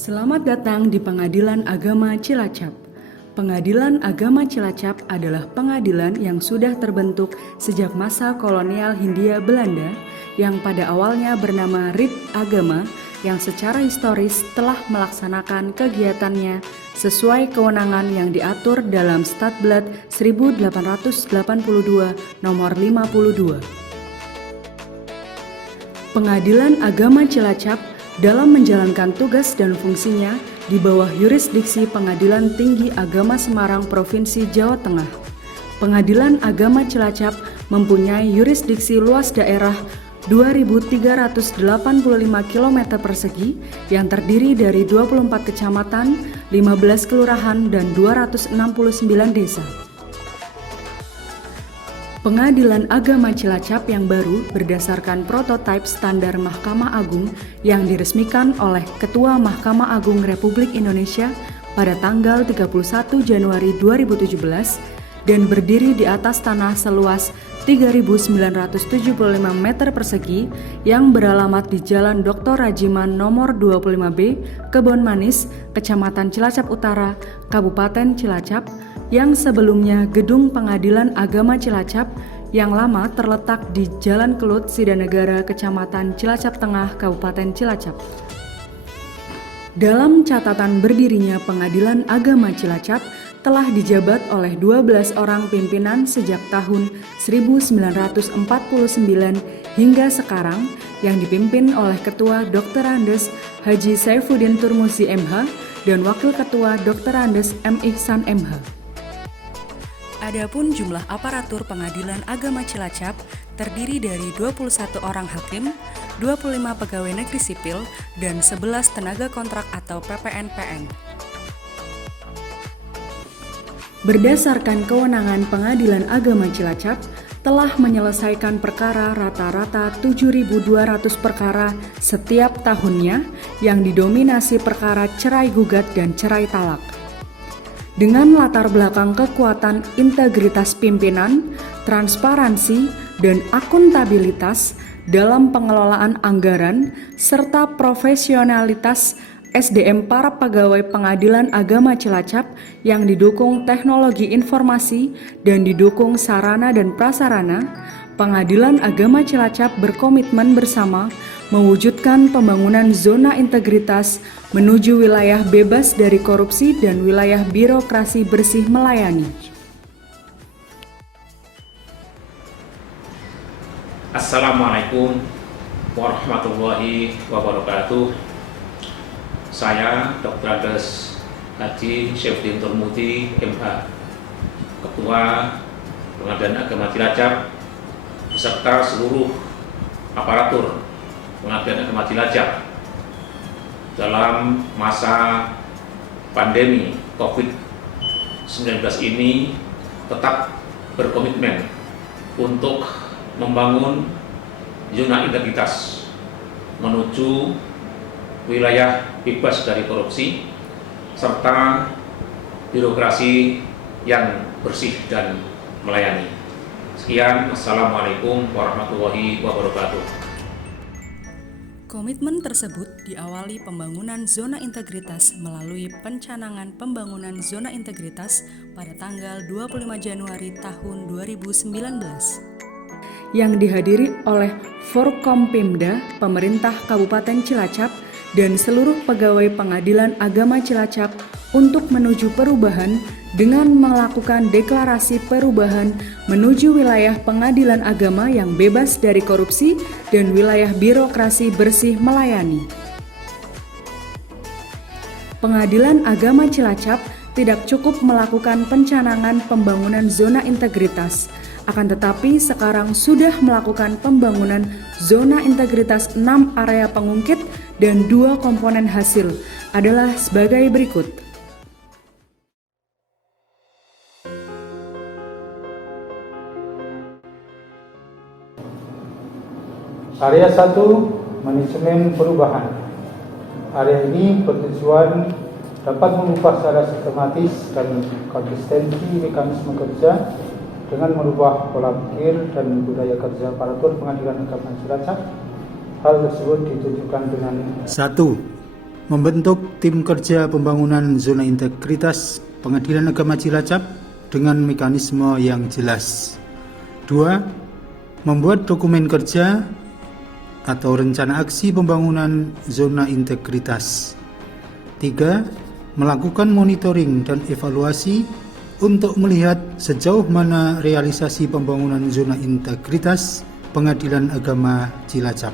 Selamat datang di Pengadilan Agama Cilacap. Pengadilan Agama Cilacap adalah pengadilan yang sudah terbentuk sejak masa kolonial Hindia Belanda yang pada awalnya bernama Rit Agama yang secara historis telah melaksanakan kegiatannya sesuai kewenangan yang diatur dalam Stadblad 1882 nomor 52. Pengadilan Agama Cilacap dalam menjalankan tugas dan fungsinya di bawah yurisdiksi Pengadilan Tinggi Agama Semarang Provinsi Jawa Tengah. Pengadilan Agama Cilacap mempunyai yurisdiksi luas daerah 2.385 km persegi yang terdiri dari 24 kecamatan, 15 kelurahan, dan 269 desa. Pengadilan Agama Cilacap yang baru berdasarkan prototipe standar Mahkamah Agung yang diresmikan oleh Ketua Mahkamah Agung Republik Indonesia pada tanggal 31 Januari 2017 dan berdiri di atas tanah seluas 3.975 meter persegi yang beralamat di Jalan Dr. Rajiman nomor 25B, Kebon Manis, Kecamatan Cilacap Utara, Kabupaten Cilacap, yang sebelumnya Gedung Pengadilan Agama Cilacap yang lama terletak di Jalan Kelut Sidanegara, Kecamatan Cilacap Tengah, Kabupaten Cilacap. Dalam catatan berdirinya Pengadilan Agama Cilacap telah dijabat oleh 12 orang pimpinan sejak tahun 1949 hingga sekarang yang dipimpin oleh Ketua Dr. Andes Haji Saifuddin Turmusi MH dan Wakil Ketua Dr. Andes M. Ihsan MH. Adapun jumlah aparatur Pengadilan Agama Cilacap terdiri dari 21 orang hakim, 25 pegawai negeri sipil, dan 11 tenaga kontrak atau PPN-PN. Berdasarkan kewenangan Pengadilan Agama Cilacap, telah menyelesaikan perkara rata-rata 7.200 perkara setiap tahunnya yang didominasi perkara cerai gugat dan cerai talak. Dengan latar belakang kekuatan integritas pimpinan, transparansi, dan akuntabilitas dalam pengelolaan anggaran, serta profesionalitas SDM para pegawai Pengadilan Agama Cilacap yang didukung teknologi informasi dan didukung sarana dan prasarana, Pengadilan Agama Cilacap berkomitmen bersama mewujudkan pembangunan zona integritas menuju wilayah bebas dari korupsi dan wilayah birokrasi bersih melayani. Assalamualaikum warahmatullahi wabarakatuh. Saya Dr. Andes Haji Saifuddin Turmusi MH, Ketua Pengadilan Agama Cilacap beserta seluruh aparatur Pengadilan Agama Cilacap dalam masa pandemi COVID-19 ini tetap berkomitmen untuk membangun zona integritas menuju wilayah bebas dari korupsi serta birokrasi yang bersih dan melayani. Sekian, Assalamualaikum warahmatullahi wabarakatuh. Komitmen tersebut diawali pembangunan zona integritas melalui pencanangan pembangunan zona integritas pada tanggal 25 Januari tahun 2019 yang dihadiri oleh Forkompimda, Pemerintah Kabupaten Cilacap, dan seluruh pegawai Pengadilan Agama Cilacap untuk menuju perubahan dengan melakukan deklarasi perubahan menuju wilayah pengadilan agama yang bebas dari korupsi dan wilayah birokrasi bersih melayani. Pengadilan Agama Cilacap tidak cukup melakukan pencanangan pembangunan zona integritas, akan tetapi sekarang sudah melakukan pembangunan zona integritas 6 area pengungkit dan 2 komponen hasil adalah sebagai berikut. Area 1, manajemen perubahan. Area ini bertujuan dapat mengubah secara sistematis dan konsistensi mekanisme kerja dengan merubah pola pikir dan budaya kerja aparatur Pengadilan Agama Cilacap. Hal tersebut ditunjukkan dengan 1. membentuk tim kerja pembangunan zona integritas Pengadilan Agama Cilacap dengan mekanisme yang jelas. 2. Membuat dokumen kerja atau rencana aksi pembangunan zona integritas. 3. Melakukan monitoring dan evaluasi untuk melihat sejauh mana realisasi pembangunan zona integritas Pengadilan Agama Cilacap.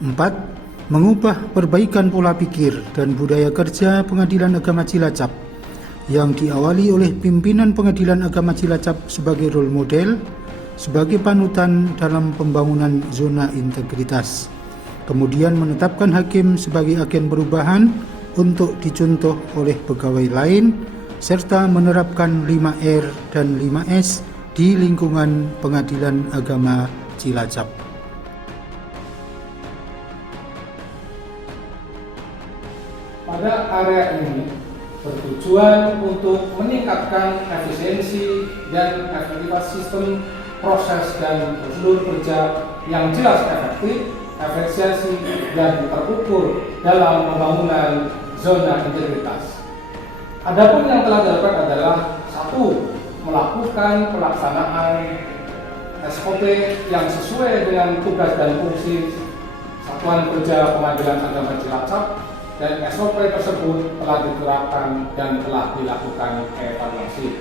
4. Mengubah perbaikan pola pikir dan budaya kerja Pengadilan Agama Cilacap yang diawali oleh pimpinan Pengadilan Agama Cilacap sebagai role model, sebagai panutan dalam pembangunan zona integritas. Kemudian menetapkan hakim sebagai agen perubahan untuk dicontoh oleh pegawai lain, serta menerapkan 5R dan 5S di lingkungan Pengadilan Agama Cilacap. Pada area ini bertujuan untuk meningkatkan efisiensi dan efektivitas sistem proses dan prosedur kerja yang jelas efektif, efisiensi, dan terukur dalam pembangunan zona integritas. Adapun yang telah dilakukan adalah 1. Melakukan pelaksanaan SOP yang sesuai dengan tugas dan fungsi Satuan Kerja Pengadilan Agama Cilacap, dan SOP tersebut telah diterapkan dan telah dilakukan evaluasi.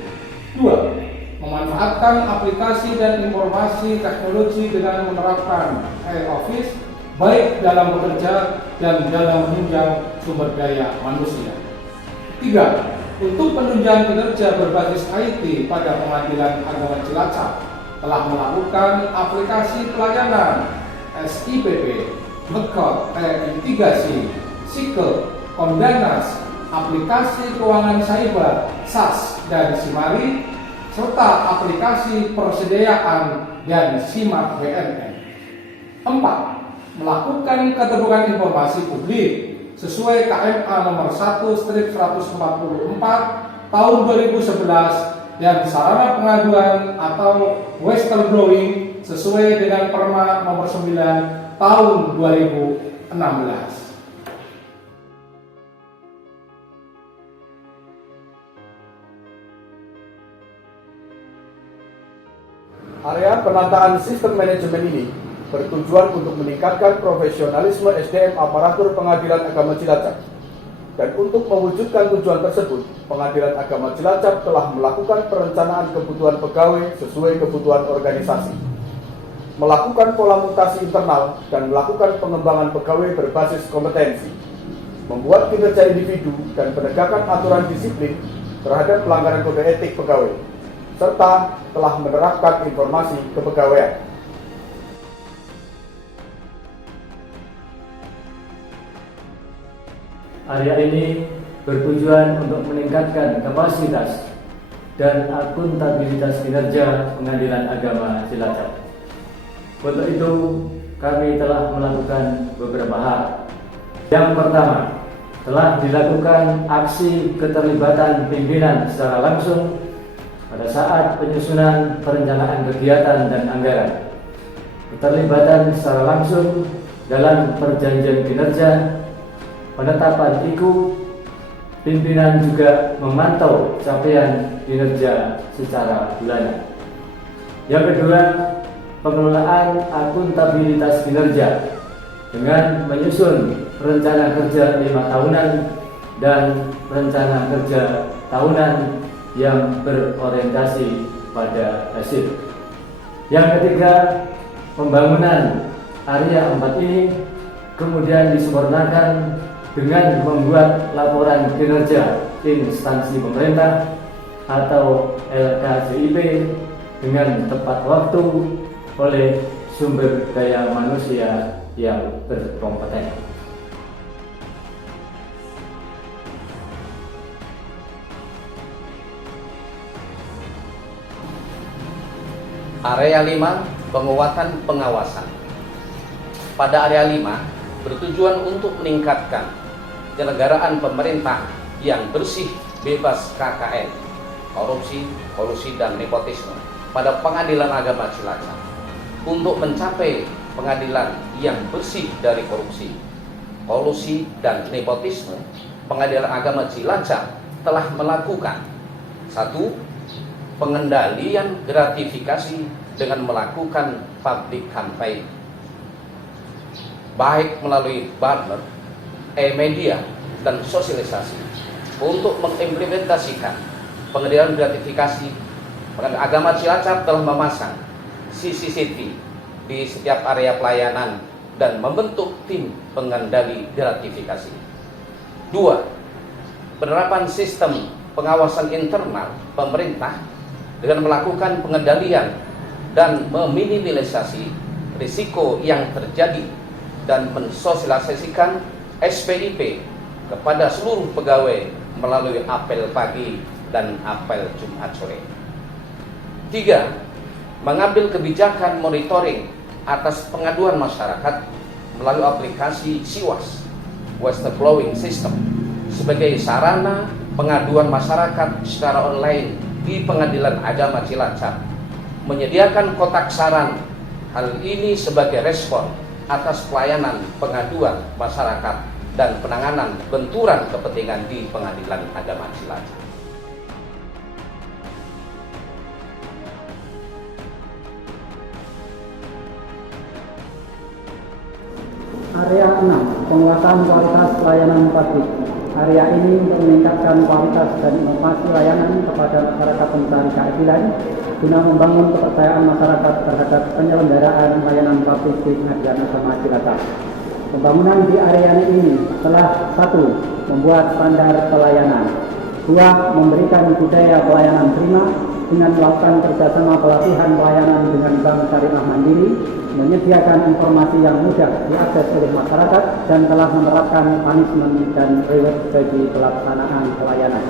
2. Memanfaatkan aplikasi dan informasi teknologi dengan menerapkan e-office baik dalam bekerja dan dalam menunjang sumber daya manusia. 3. Untuk penunjang kinerja berbasis IT pada Pengadilan Agama Cilacap telah melakukan aplikasi pelayanan SIPP, Mekot, e-mitigasi, Sikel, Kondanas, aplikasi keuangan cyber, SAS, dan Simari, serta aplikasi persediaan dan SIMAT BNN. 4. Melakukan keterbukaan informasi publik sesuai KMA nomor 1/144 tahun 2011 dan sarana pengaduan atau whistleblowing sesuai dengan Perma nomor 9 tahun 2016. Area penataan sistem manajemen ini bertujuan untuk meningkatkan profesionalisme SDM aparatur Pengadilan Agama Cilacap. Dan untuk mewujudkan tujuan tersebut, Pengadilan Agama Cilacap telah melakukan perencanaan kebutuhan pegawai sesuai kebutuhan organisasi, melakukan pola mutasi internal, dan melakukan pengembangan pegawai berbasis kompetensi, membuat kinerja individu dan penegakan aturan disiplin terhadap pelanggaran kode etik pegawai, serta telah menerapkan informasi kepegawaian. Area ini bertujuan untuk meningkatkan kapasitas dan akuntabilitas kinerja Pengadilan Agama Cilacap. Untuk itu, kami telah melakukan beberapa hal. Yang pertama, telah dilakukan aksi keterlibatan pimpinan secara langsung pada saat penyusunan perencanaan kegiatan dan anggaran, keterlibatan secara langsung dalam perjanjian kinerja, penetapan IKU, pimpinan juga memantau capaian kinerja secara bulanan. Yang kedua, pengelolaan akuntabilitas kinerja dengan menyusun rencana kerja 5 tahunan dan rencana kerja tahunan yang berorientasi pada hasil. Yang ketiga, pembangunan area 4 ini kemudian disempurnakan dengan membuat laporan kinerja instansi pemerintah atau LKJIP dengan tepat waktu oleh sumber daya manusia yang berkompeten. Area 5, penguatan pengawasan. Pada area 5, bertujuan untuk meningkatkan penyelenggaraan pemerintah yang bersih, bebas KKN, korupsi, kolusi, dan nepotisme pada Pengadilan Agama Cilacap untuk mencapai pengadilan yang bersih dari korupsi, kolusi, dan nepotisme, Pengadilan Agama Cilacap telah melakukan 1. Pengendalian gratifikasi dengan melakukan public campaign, baik melalui banner, e-media, dan sosialisasi untuk mengimplementasikan pengendalian gratifikasi. Pengadilan Agama Cilacap telah memasang CCTV di setiap area pelayanan dan membentuk tim pengendali gratifikasi. 2. Penerapan sistem pengawasan internal pemerintah dengan melakukan pengendalian dan meminimalisasi risiko yang terjadi dan mensosialisasikan SPIP kepada seluruh pegawai melalui apel pagi dan apel Jumat sore. 3. Mengambil kebijakan monitoring atas pengaduan masyarakat melalui aplikasi SIWAS Whistleblowing System sebagai sarana pengaduan masyarakat secara online di Pengadilan Agama Cilacap, menyediakan kotak saran. Hal ini sebagai respon atas pelayanan pengaduan masyarakat dan penanganan benturan kepentingan di Pengadilan Agama Cilacap. Area 6, penguatan kualitas layanan publik. Area ini untuk meningkatkan kualitas dan inovasi layanan kepada masyarakat pencari keadilan guna membangun kepercayaan masyarakat terhadap penyelenggaraan layanan publik di Pengadilan Agama Cilacap. Pembangunan di area ini telah 1. Membuat standar pelayanan, 2. Memberikan budaya pelayanan prima dengan melakukan kerjasama pelatihan pelayanan dengan Bank Syariah Mandiri, menyediakan informasi yang mudah diakses oleh masyarakat, dan telah menerapkan punishment dan reward bagi pelaksanaan pelayanan.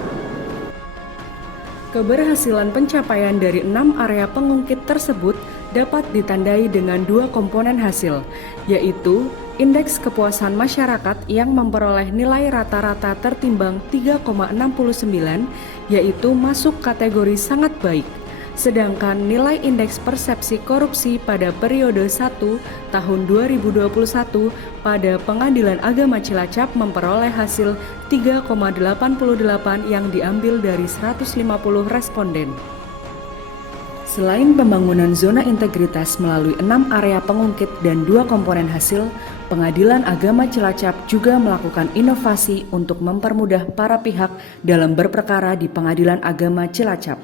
Keberhasilan pencapaian dari 6 area pengungkit tersebut dapat ditandai dengan 2 komponen hasil, yaitu indeks kepuasan masyarakat yang memperoleh nilai rata-rata tertimbang 3,69, yaitu masuk kategori sangat baik. Sedangkan nilai indeks persepsi korupsi pada periode 1 tahun 2021 pada Pengadilan Agama Cilacap memperoleh hasil 3,88 yang diambil dari 150 responden. Selain pembangunan zona integritas melalui 6 area pengungkit dan 2 komponen hasil, Pengadilan Agama Cilacap juga melakukan inovasi untuk mempermudah para pihak dalam berperkara di Pengadilan Agama Cilacap,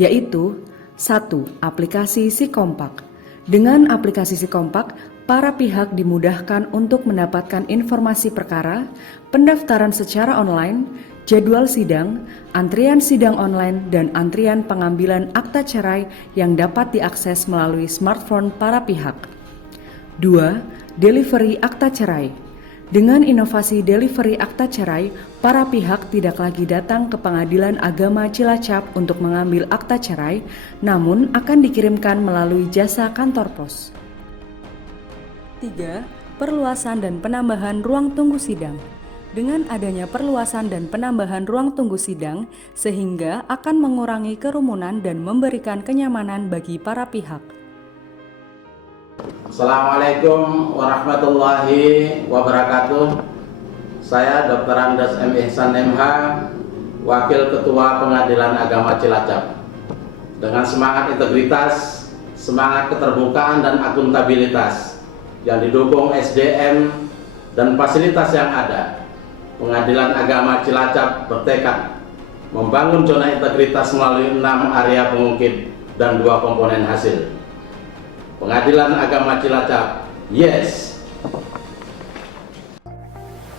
yaitu 1. Aplikasi SiKompak. Dengan aplikasi SiKompak, para pihak dimudahkan untuk mendapatkan informasi perkara, pendaftaran secara online, jadwal sidang, antrian sidang online, dan antrian pengambilan akta cerai yang dapat diakses melalui smartphone para pihak. 2. Delivery akta cerai. Dengan inovasi delivery akta cerai, para pihak tidak lagi datang ke Pengadilan Agama Cilacap untuk mengambil akta cerai, namun akan dikirimkan melalui jasa kantor pos. 3. Perluasan dan penambahan ruang tunggu sidang. Dengan adanya perluasan dan penambahan ruang tunggu sidang, sehingga akan mengurangi kerumunan dan memberikan kenyamanan bagi para pihak. Assalamualaikum warahmatullahi wabarakatuh. Saya Dr. Andes M. Ihsan MH, Wakil Ketua Pengadilan Agama Cilacap. Dengan semangat integritas, semangat keterbukaan dan akuntabilitas yang didukung SDM dan fasilitas yang ada, Pengadilan Agama Cilacap bertekad membangun zona integritas melalui 6 area pengungkit dan 2 komponen hasil. Pengadilan Agama Cilacap, yes.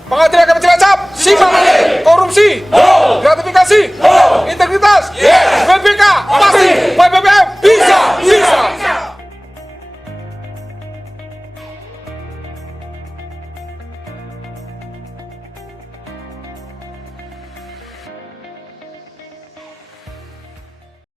Pengadilan Agama Cilacap, simak. Korupsi, gratifikasi, integritas, BPK, pasti, BBM, bisa.